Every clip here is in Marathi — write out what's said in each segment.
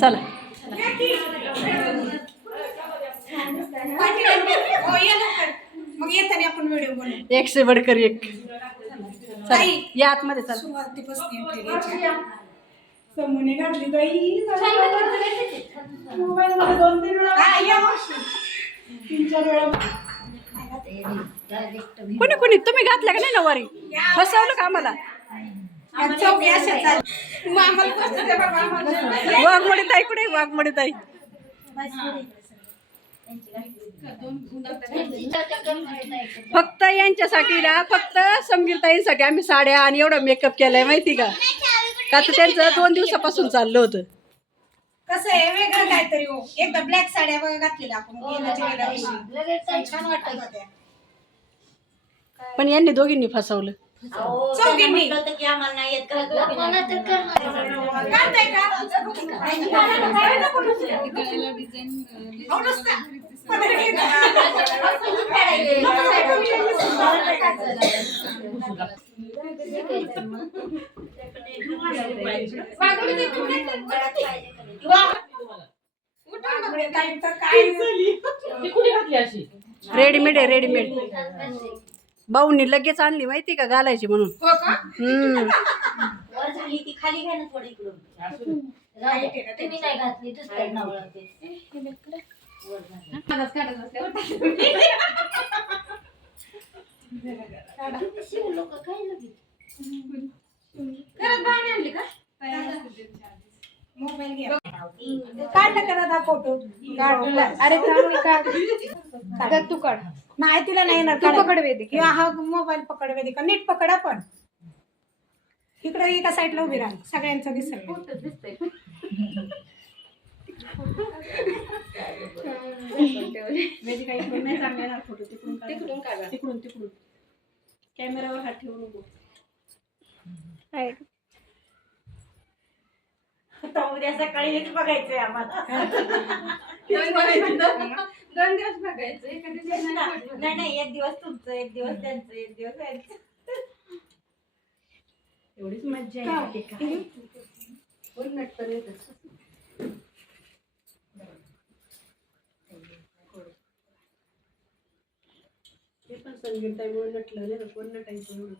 चला. एकशे बडकर एक. या आतमध्ये चाल. समोने घातली कोणी कोणी तुम्ही घातला का नाही नवारी फसवलं का आम्हाला? वाघमोडे ताई कुठे वाघमोडे ताई. फक्त यांच्यासाठी ना फक्त समीर ताईंसाठी आम्ही साड्या आणि एवढा मेकअप केलाय माहिती का? का तर त्यांचं दोन दिवसापासून चाललं होतं. कसं आहे वेगळं काहीतरी हो. एकदा ब्लॅक साड्या बघा घातलेल्या आपण. छान वाटत. होत्या पण यांनी दोघींनी फसवलं. चौघींनी. आम्हाला काढताय का? अहो, नुसतं. पदर घे का? उठून बघ, ताई, तर काय रेडीमेड आहे रेडीमेड भाऊनी लगेच आणली माहिती का घालायची म्हणून? हो का? हम्म. वर झाली ती खाली घ्या ना थोडी इकडून. राहू दे. तुम्ही नाही घातली दुसऱ्या नावळते लोक काय लगेच? घरात बाहेर आणली का? काढला का दादा फोटो. काढला अरे थांब, काढ. तू काढ. नाही तिला नाही येणार. पकड किंवा हा मोबाईल पकड वेदिका नीट पकड आपण इकडे एका साईडला उभी राहा. सगळ्यांचं दिसेल. वेदिका इकडून नाही चांगला येणार फोटो. तिकडून तिकडून काढा. तिकडून तिकडून. कॅमेरावर हात ठेवू नको. आता उद्या सकाळी हेच बघायचंय आम्हाला. दोन दिवस बघायचं दिवशी नाही नाही एक दिवस तुमचं एक दिवस त्यांचं एक दिवस त्यांचं एवढीच मज्जा ते पण संगीत ताईमुळे नटलं नाही तर कोण नटायचं एवढं?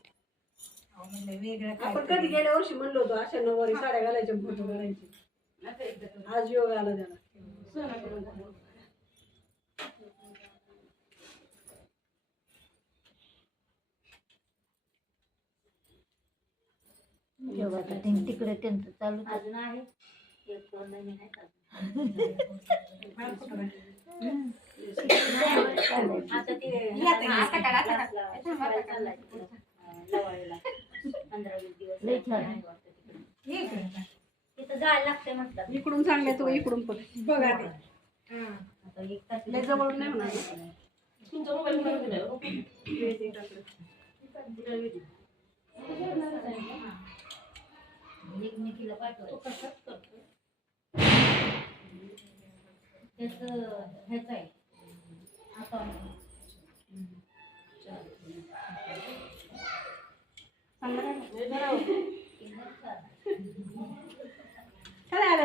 वेगळं आपण कधी गेल्या वर्षी म्हणलो होतो अशा नऊवारी साड्या घालायच्या फोटो काढायचे आज योग आला त्याला तेव्हा आता ते- तिकडे त्यांचं चालू अजून आहे एक दोन महिने आहेत अजून. आता ते आता काढ, आता काढ. लावायला चाललाय तिकडं. हा, लवाळीला. तिथं जायला लागते म्हटलं. इकडून चांगले तो इकडून पण. बघा ते. आता एक तास लय जवळून नाही होणार एकमेकीला पाठवायचं त्याचं ह्याचं आहे.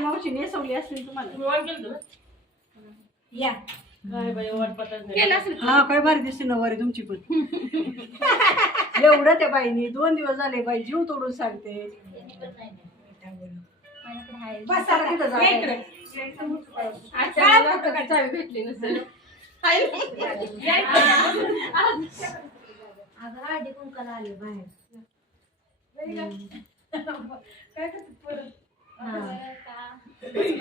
मावशी नेसवली असतील तुम्हाला. या. हा काय भारी दिसते नऊवारी तुमची पण. एवढं त्या बाईनी दोन दिवस झाले बाई जीव तोडून सांगते. बस तिथं. या इकडे. काय भेटली नसेल. अगं हळदी कुंकाला आले बाहेर. काय करते. बस